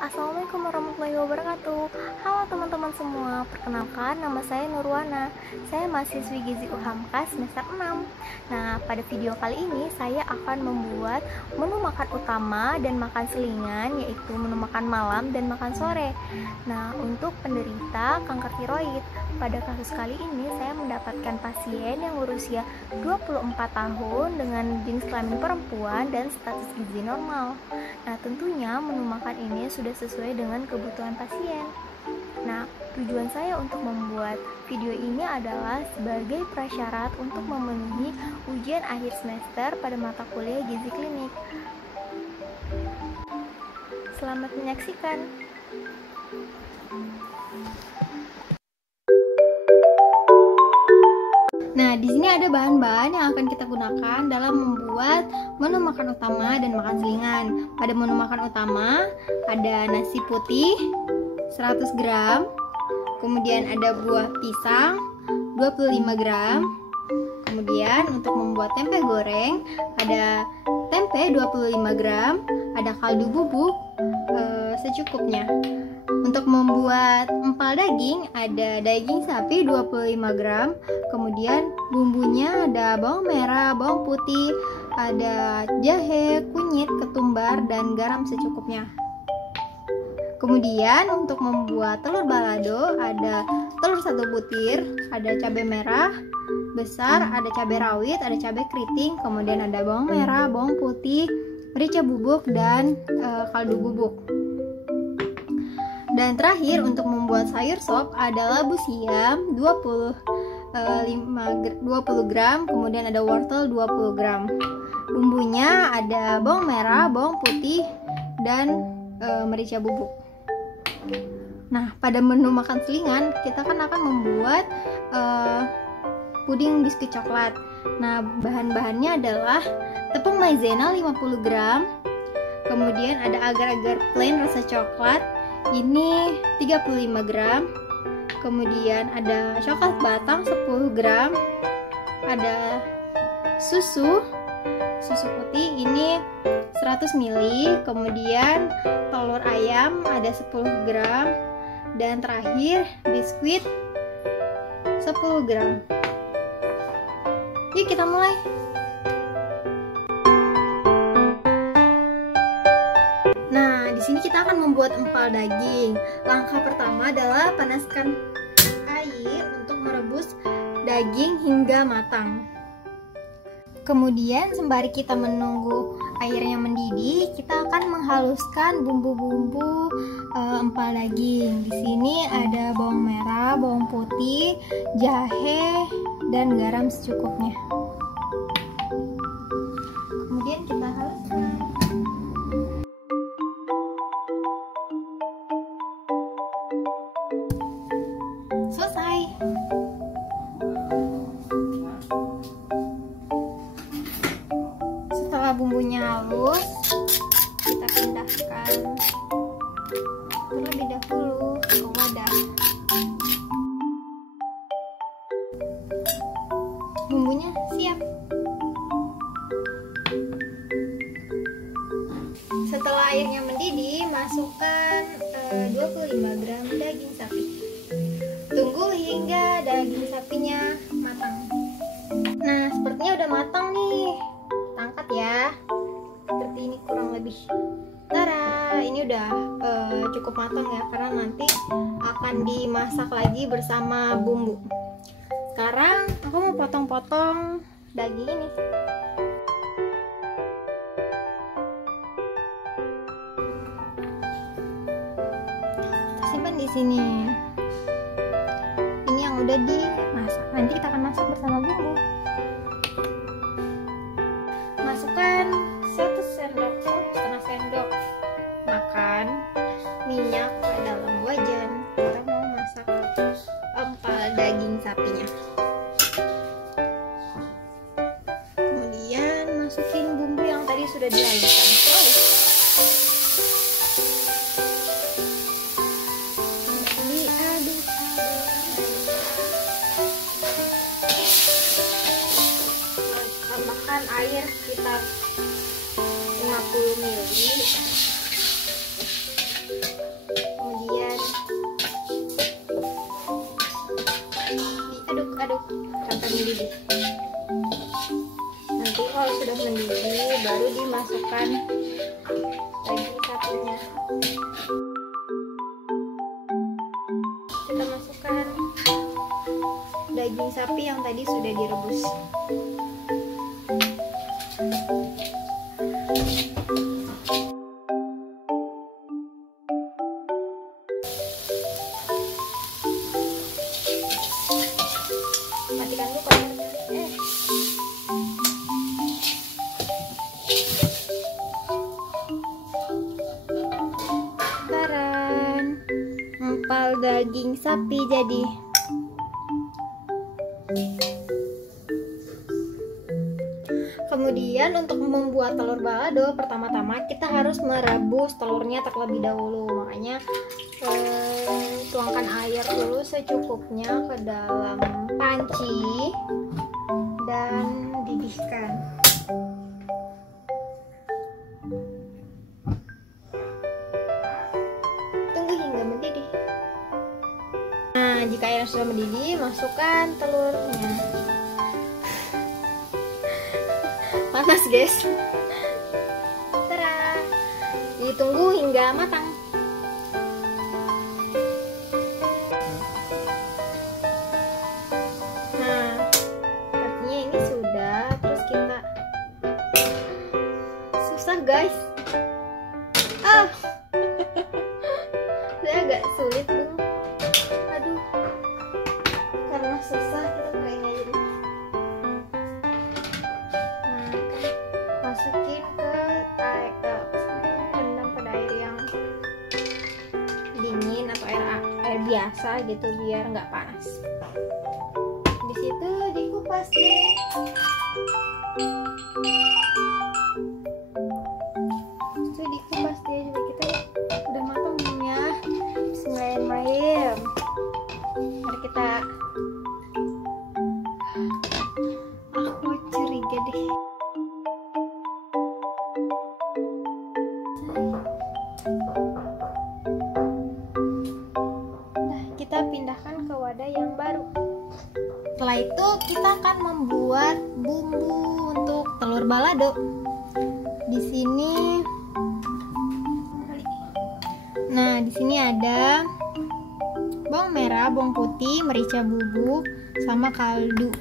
Assalamualaikum warahmatullahi wabarakatuh. Halo teman-teman semua, perkenalkan nama saya Nurwana. Saya mahasiswi Gizi UHAMKA semester 6. Nah, pada video kali ini saya akan membuat menu makan utama dan makan selingan, yaitu menu makan malam dan makan sore. Nah, untuk penderita kanker tiroid, pada kasus kali ini saya mendapatkan pasien yang berusia 24 tahun dengan jenis kelamin perempuan dan status gizi normal. Nah, tentunya menu makan ini sudah sesuai dengan kebutuhan pasien. Nah, tujuan saya untuk membuat video ini adalah sebagai prasyarat untuk memenuhi ujian akhir semester pada mata kuliah gizi klinik. Selamat menyaksikan. Nah, di sini ada bahan-bahan yang akan kita gunakan dalam membuat menu makan utama dan makan selingan. Pada menu makan utama ada nasi putih 100 gram, kemudian ada buah pisang 25 gram. Kemudian untuk membuat tempe goreng ada tempe 25 gram, ada kaldu bubuk secukupnya. Untuk membuat empal daging ada daging sapi 25 gram, kemudian bumbunya ada bawang merah, bawang putih, ada jahe, kunyit, ketumbar, dan garam secukupnya. Kemudian untuk membuat telur balado ada telur 1 butir, ada cabai merah besar, ada cabai rawit, ada cabai keriting, kemudian ada bawang merah, bawang putih, merica bubuk, dan kaldu bubuk. Dan terakhir untuk membuat sayur sop ada labu siam 20 gram, kemudian ada wortel 20 gram. Bumbunya ada bawang merah, bawang putih, dan merica bubuk. Nah, pada menu makan selingan kita kan akan membuat puding biskuit coklat. Nah, bahan-bahannya adalah tepung maizena 50 gram, kemudian ada agar-agar plain rasa coklat ini 35 gram, kemudian ada coklat batang 10 gram, ada susu putih ini 100 ml, kemudian telur ayam ada 10 gram, dan terakhir biskuit 10 gram. Yuk kita mulai. Nah, di sini kita akan membuat empal daging. Langkah pertama adalah panaskan air untuk merebus daging hingga matang. Kemudian sembari kita menunggu airnya mendidih, kita akan menghaluskan bumbu-bumbu empal daging. Di sini ada bawang merah, bawang putih, jahe, dan garam secukupnya. Kemudian kita haluskan. Selesai. Setelah bumbunya halus, kita pindahkan terlebih dahulu ke wadah. Bumbunya siap. Setelah airnya mendidih, masukkan 25 gram daging sapi. Tunggu hingga daging sapinya matang. Nah, sepertinya udah matang nih. Kita angkat ya. Seperti ini kurang lebih. Tara, ini udah cukup matang ya, karena nanti akan dimasak lagi bersama bumbu. Sekarang aku mau potong-potong daging ini. Simpan di sini. Ini yang udah dimasak. Nanti kita akan masak bersama bumbu. Masukkan 1 sendok, setengah sendok makan minyak ke dalam wajan. Kita mau masak empal daging sapinya. Kemudian masukin bumbu yang tadi sudah dihaluskan. mendidih. Nanti kalau sudah mendidih baru dimasukkan daging sapinya. Kita masukkan daging sapi yang tadi sudah direbus. Matikan dulu kompornya. Taran, empal daging sapi jadi. Kemudian untuk membuat telur balado, pertama-tama kita harus merebus telurnya terlebih dahulu. Makanya tuangkan air dulu secukupnya ke dalam panci dan didihkan. Tunggu hingga mendidih. Nah, jika air sudah mendidih, masukkan telurnya. Panas guys. Tara, ditunggu hingga matang. Nah, sepertinya ini sudah. Terus kita susah guys. Saya agak sulit dulu. Aduh, karena susah kita main aja dulu. Masukin ke air, rendam pada air yang dingin atau air biasa gitu biar nggak panas. Di situ dikupas deh. Itu dikupas deh juga kita udah matang belum ya? Bismillahirrahmanirrahim. Mari kita. Aku curiga deh. Nah, kita pindahkan ke wadah yang baru. Setelah itu kita akan membuat bumbu untuk telur balado. Di sini, nah di sini ada bawang merah, bawang putih, merica bubuk, sama kaldu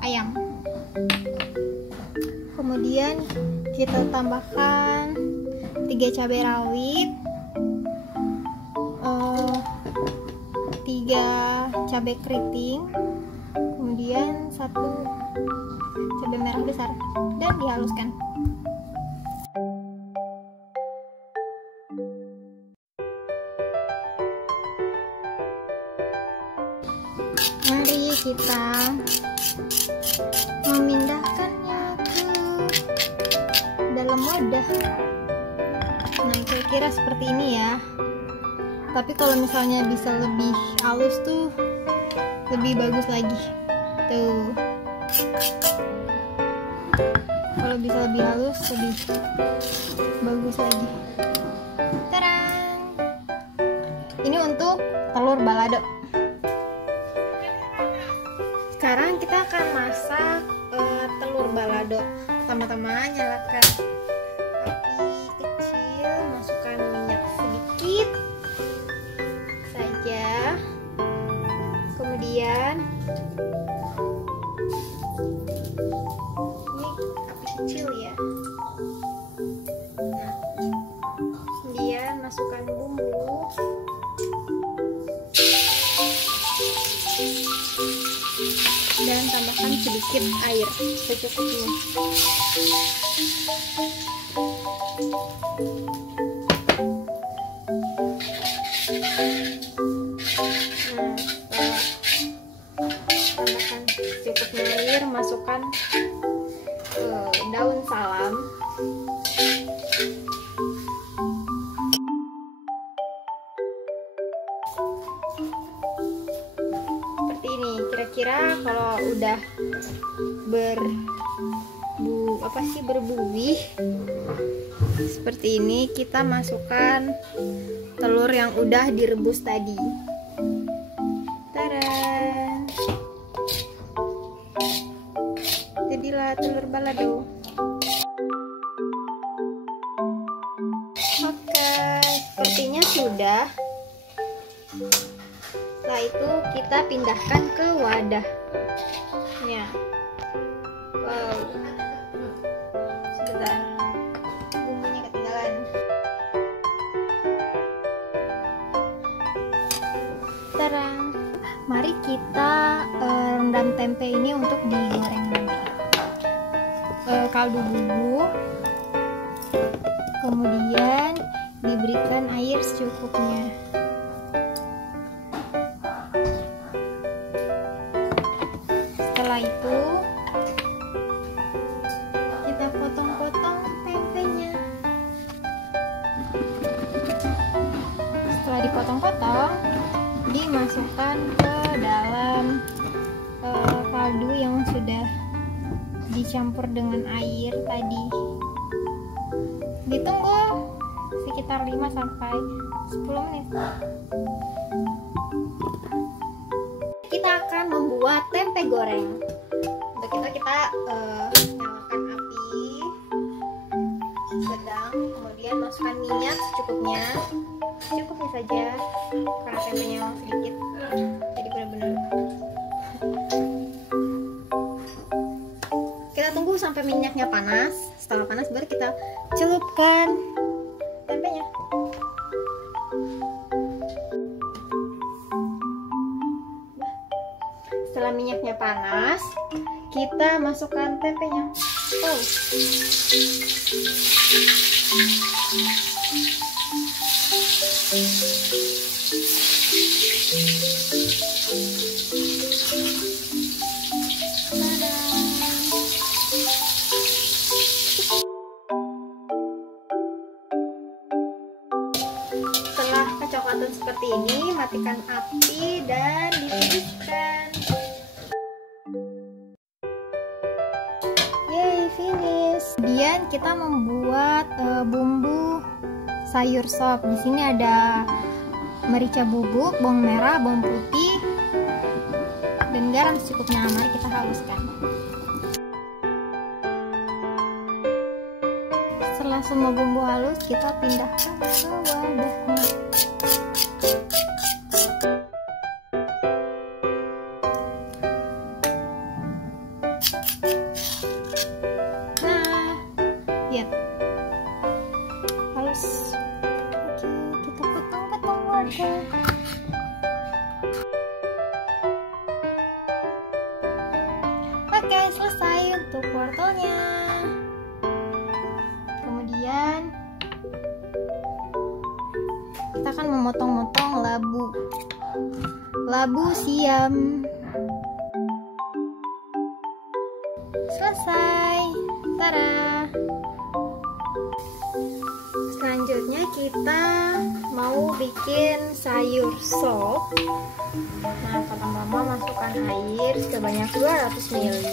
ayam. Kemudian kita tambahkan 3 cabai rawit, 3 cabai keriting, kemudian 1 cabai merah besar, dan dihaluskan. Mari kita memindahkannya ke dalam wadah. Nah, kira-kira seperti ini ya. Tapi kalau misalnya bisa lebih halus tuh lebih bagus lagi. Tuh. Kalau bisa lebih halus lebih bagus lagi. Tarang. Ini untuk telur balado. Sekarang kita akan masak telur balado. Pertama-tama nyalakan api kecil, masukkan minyak sedikit saja. Kemudian ini api kecil ya. Nah, kemudian masukkan bumbu. Dan tambahkan sedikit air secukupnya. Tambahkan secukupnya air, masukkan daun salam. Seperti ini, kira-kira kalau udah berbuih seperti ini, kita masukkan telur yang udah direbus tadi. Tada! balado. Oke, sepertinya sudah. Setelah itu kita pindahkan ke wadahnya. Wow, sebentar, bumbunya ketinggalan. Terang, mari kita rendam tempe ini untuk digoreng nanti. Kaldu bubuk, kemudian diberikan air secukupnya. Setelah itu kita potong-potong tempenya. Setelah dipotong-potong, dimasukkan ke dalam kaldu yang sudah dicampur dengan air tadi. Ditunggu sekitar 5-10 menit. Kita akan membuat tempe goreng. Untuk itu kita nyalakan api sedang, kemudian masukkan minyak secukupnya saja karena tempenya yang sedikit, jadi benar-benar. Kita tunggu sampai minyaknya panas. Setelah panas baru kita celupkan tempenya. Setelah minyaknya panas, kita masukkan tempenya. Oh. Setelah kecoklatan seperti ini, matikan api dan ditiriskan. Yay, finish. Kemudian kita membuat bumbu sayur sop. Di sini ada merica bubuk, bawang merah, bawang putih, dan garam secukupnya. Mari kita haluskan. Setelah semua bumbu halus, kita pindahkan ke wadahnya. Nah, lihat, halus. Oke, kita potong-potong wadah. Oke, selesai untuk wortelnya. Kemudian kita akan memotong-motong labu siam. Selesai. Tada. Selanjutnya kita mau bikin sayur sop. Nah, pertama-tama masukkan air sebanyak 200 ml.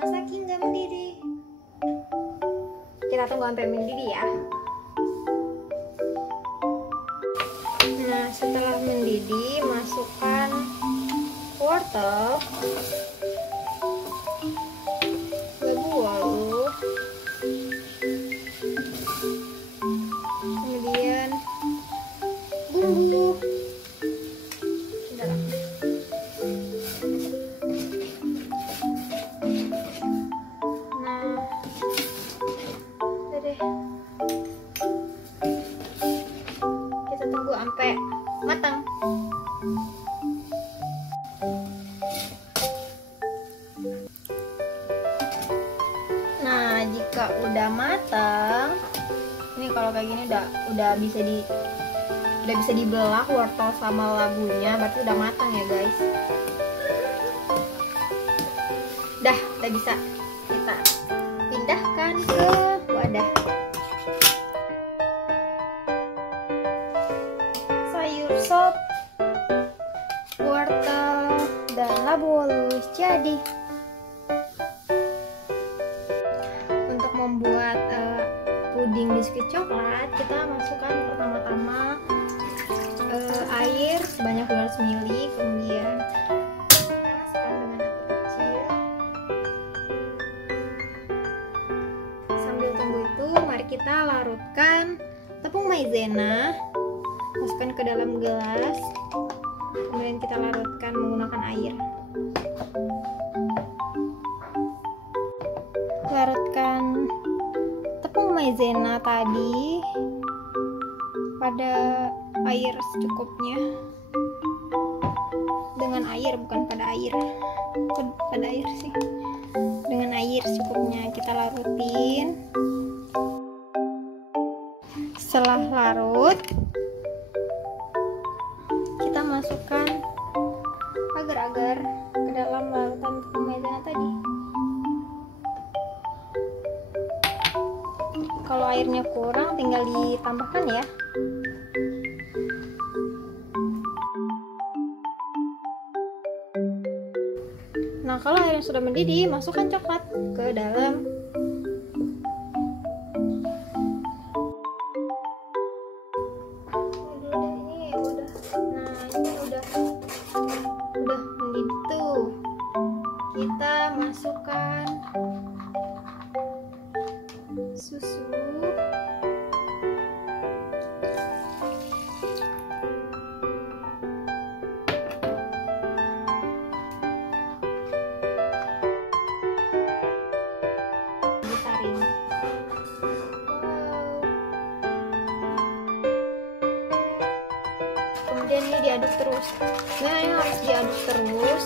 Masak hingga mendidih. Kita tunggu sampai mendidih ya. Nah, setelah mendidih, masukkan wortel, labu walu, kemudian bumbu. Nah, udah deh. Kita tunggu sampai matang. Nah, jika udah matang, ini kalau kayak gini udah bisa dibelah wortel sama labunya, berarti udah matang ya guys. Udah bisa kita pindahkan ke wadah. Sayur sop, wortel, dan labu halus jadi. Untuk membuat puding biskuit coklat, kita masukkan pertama-tama air sebanyak 200 ml, kemudian panaskan dengan api. kita larutkan tepung maizena, masukkan ke dalam gelas, kemudian kita larutkan menggunakan air. Larutkan tepung maizena tadi pada air secukupnya, dengan air, bukan pada air, pada air sih, dengan air secukupnya kita larutin. Setelah larut, kita masukkan agar-agar ke dalam larutan tepung maizena tadi. Kalau airnya kurang tinggal ditambahkan ya. Nah, kalau airnya sudah mendidih, masukkan coklat ke dalam. Ini udah mendidih tuh. Kita masukkan susu. Kemudian ini diaduk terus. Nah, ini harus diaduk terus.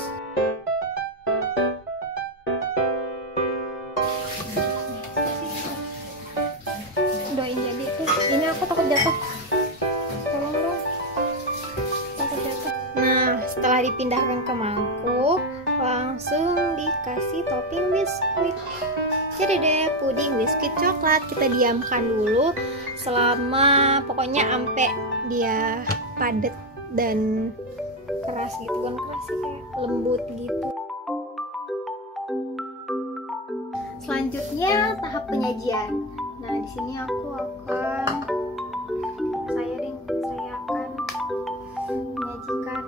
Doain jadi. Ini aku takut jatuh. Tolong dong. Takut jatuh. Nah, setelah dipindahkan ke mangkuk, langsung dikasih topping biskuit. Jadi deh, puding biskuit coklat. Kita diamkan dulu selama, pokoknya sampai dia padat dan keras gitu, kan keras sih, kayak lembut gitu. Selanjutnya tahap penyajian. Nah, di sini saya akan menyajikan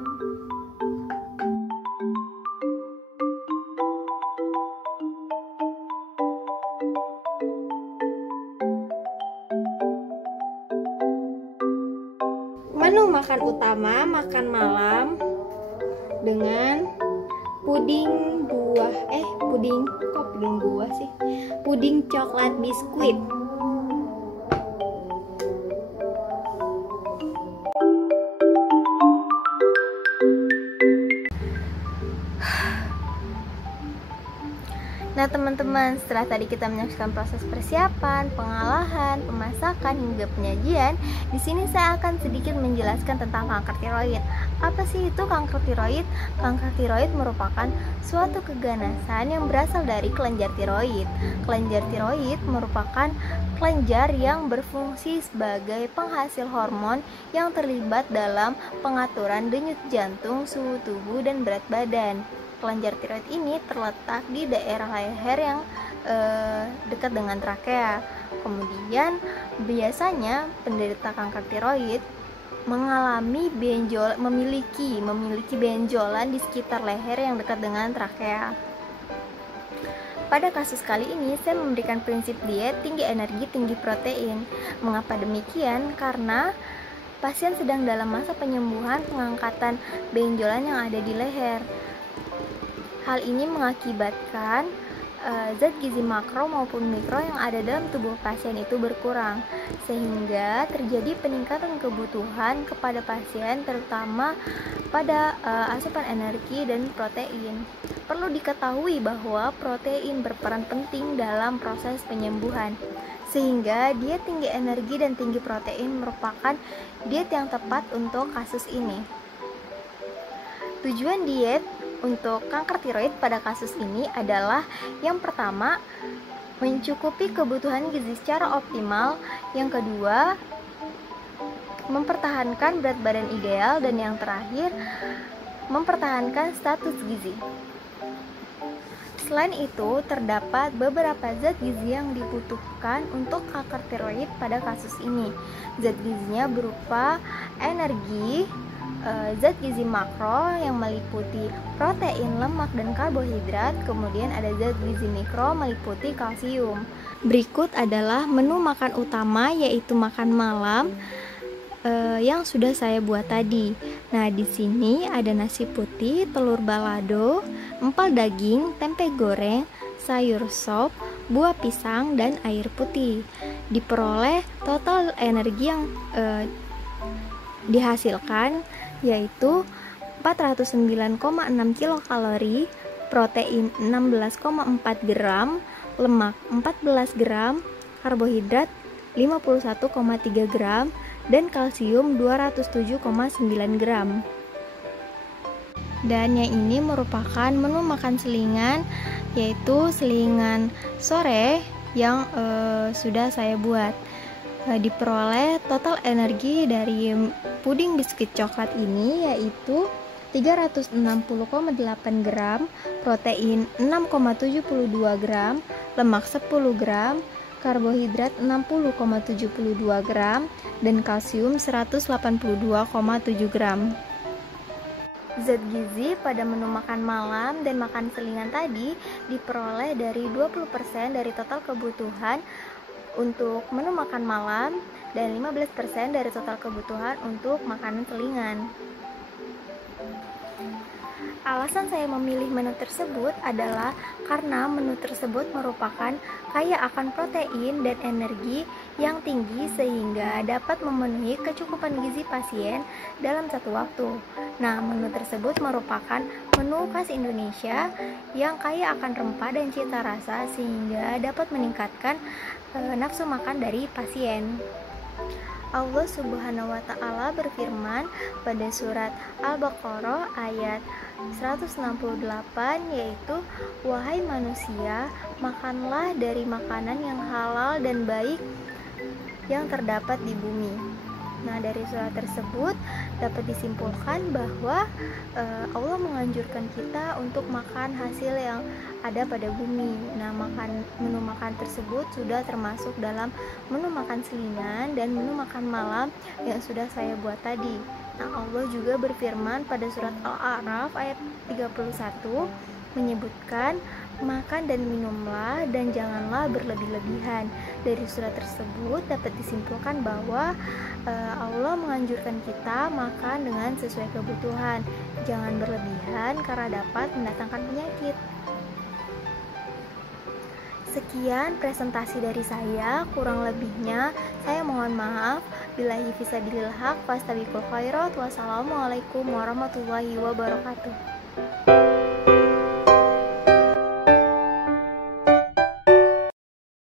menu makan utama, makan malam dengan puding coklat biskuit. Nah teman-teman, setelah tadi kita menyaksikan proses persiapan, pengolahan, pemasakan hingga penyajian, di sini saya akan sedikit menjelaskan tentang kanker tiroid. Apa sih itu kanker tiroid? Kanker tiroid merupakan suatu keganasan yang berasal dari kelenjar tiroid. Kelenjar tiroid merupakan kelenjar yang berfungsi sebagai penghasil hormon yang terlibat dalam pengaturan denyut jantung, suhu tubuh, dan berat badan. Kelenjar tiroid ini terletak di daerah leher yang dekat dengan trakea. Kemudian biasanya penderita kanker tiroid memiliki benjolan di sekitar leher yang dekat dengan trakea. Pada kasus kali ini saya memberikan prinsip diet tinggi energi, tinggi protein. Mengapa demikian? Karena pasien sedang dalam masa penyembuhan pengangkatan benjolan yang ada di leher. Hal ini mengakibatkan zat gizi makro maupun mikro yang ada dalam tubuh pasien itu berkurang, sehingga terjadi peningkatan kebutuhan kepada pasien, terutama pada asupan energi dan protein. Perlu diketahui bahwa protein berperan penting dalam proses penyembuhan, sehingga diet tinggi energi dan tinggi protein merupakan diet yang tepat untuk kasus ini. Tujuan diet untuk kanker tiroid pada kasus ini adalah yang pertama, mencukupi kebutuhan gizi secara optimal. Yang kedua, mempertahankan berat badan ideal. Dan yang terakhir, mempertahankan status gizi. Selain itu, terdapat beberapa zat gizi yang dibutuhkan untuk kanker tiroid pada kasus ini. Zat gizinya berupa energi, zat gizi makro yang meliputi protein, lemak, dan karbohidrat. Kemudian ada zat gizi mikro meliputi kalsium. Berikut adalah menu makan utama, yaitu makan malam yang sudah saya buat tadi. Nah, di sini ada nasi putih, telur balado, empal daging, tempe goreng, sayur sop, buah pisang, dan air putih. Diperoleh total energi yang dihasilkan yaitu 409,6 kilokalori, protein 16,4 gram, lemak 14 gram, karbohidrat 51,3 gram, dan kalsium 207,9 gram. Dan yang ini merupakan menu makan selingan, yaitu selingan sore yang sudah saya buat. Diperoleh total energi dari puding biskuit coklat ini yaitu 360,8 gram, protein 6,72 gram, lemak 10 gram, karbohidrat 60,72 gram, dan kalsium 182,7 gram. Zat gizi pada menu makan malam dan makan selingan tadi diperoleh dari 20% dari total kebutuhan untuk menu makan malam dan 15% dari total kebutuhan untuk makanan selingan. Alasan saya memilih menu tersebut adalah karena menu tersebut merupakan kaya akan protein dan energi yang tinggi sehingga dapat memenuhi kecukupan gizi pasien dalam satu waktu. Nah, menu tersebut merupakan menu khas Indonesia yang kaya akan rempah dan cita rasa sehingga dapat meningkatkan nafsu makan dari pasien. Allah Subhanahu wa Ta'ala berfirman pada surat Al-Baqarah ayat 168, yaitu, "Wahai manusia, makanlah dari makanan yang halal dan baik yang terdapat di bumi." Nah, dari surat tersebut dapat disimpulkan bahwa Allah menganjurkan kita untuk makan hasil yang ada pada bumi. Nah, menu makan tersebut sudah termasuk dalam menu makan selingan dan menu makan malam yang sudah saya buat tadi. Nah, Allah juga berfirman pada surat Al-A'raf ayat 31 menyebutkan, "Makan dan minumlah dan janganlah berlebih-lebihan." Dari surat tersebut dapat disimpulkan bahwa Allah menganjurkan kita makan dengan sesuai kebutuhan, jangan berlebihan karena dapat mendatangkan penyakit. Sekian presentasi dari saya, kurang lebihnya saya mohon maaf. Billahi fisabilil haq, fastabiqul khairat. Wassalamualaikum warahmatullahi wabarakatuh.